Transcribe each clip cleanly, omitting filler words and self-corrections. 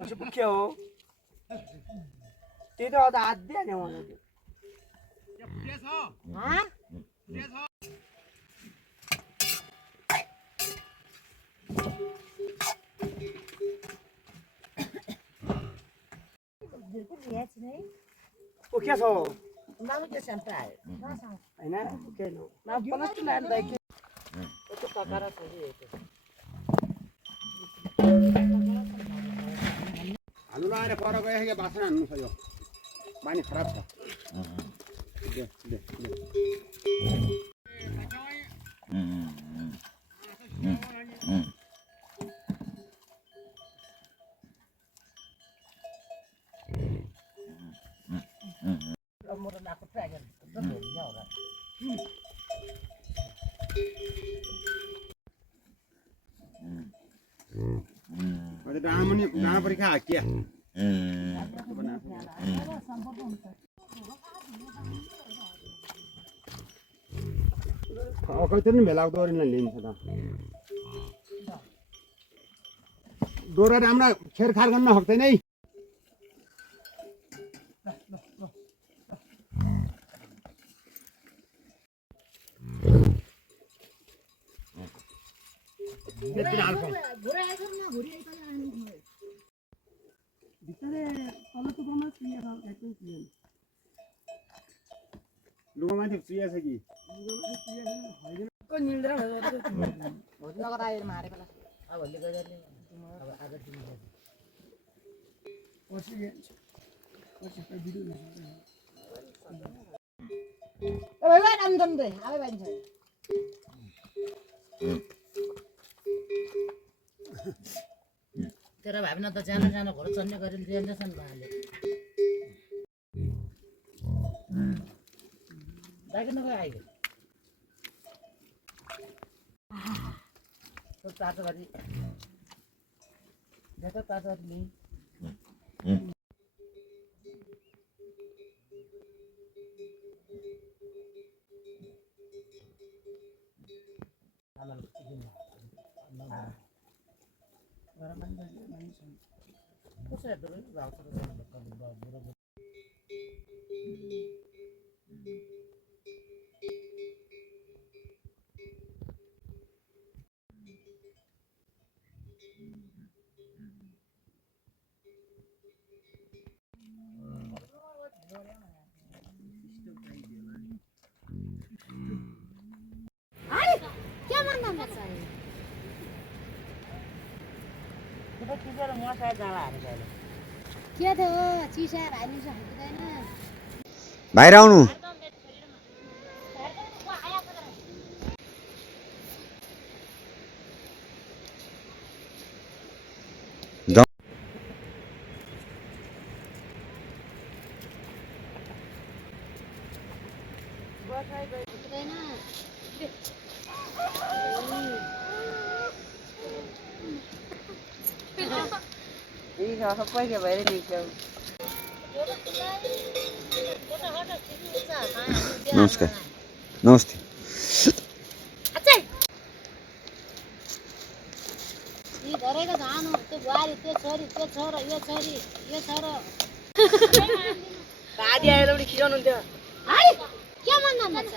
असे बुक्या हो ते तर आता आद्या नाही मला हा o que é só não que sentar aí né o que não na panas tu não dai que o que pagar a fazer आलु लाएर पर गए के बासना हान्नु छ यो पानी खराब छ दे दे मोर नाको ट्र्यागर एकदम हेर्न होला अरे डामनी डाम परीक्षा हाकिया कहिले भेला दोरीले लिन्छ त दोरा राम्रा छेडछाड गर्न सक्दैन है लुगामाथि सुया छ कि को निन्द्रा लगत आएर मारेको ल अब भोलि गजरले अब आज तिमी पछि पछि भिडियो ए भाइ नाम दम दे आले भन्छ तेरा भाइ न त जान जान घोडा चढ्ने गरेर दिएछन् भाले दाइको नगए आइगयो तो तातो गरी देखो तातो नि कसै दरो भाउ छ बाहिर आउनु नमस्कार नमस्ते गरेको जानु त्यो बुहारी त्यो छोरी त्यो छोरो यो छोरी यो छोरो दादी आएर पनि खिजाउनुहुन्थ्यो है के मन नछ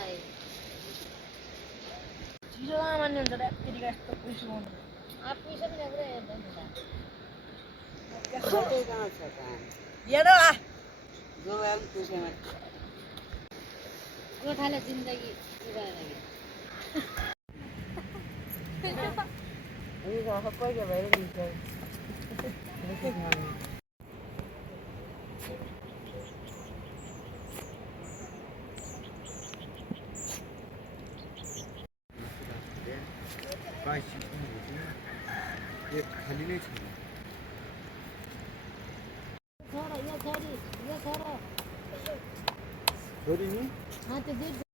चिजो मान्ने हुन्छ त फेरि यस्तो पैसा मान्नु पैसा पनि पुरै हेर्दैन कतै कहाँ छ त हेर्नु आ जो आम पैसामा गोठाले जिन्दगी उडाएर गयो यो सबै के भएर दिन्छ खाली नै छ छोरो यो छोरी यो छोरो छोरी नि त्यो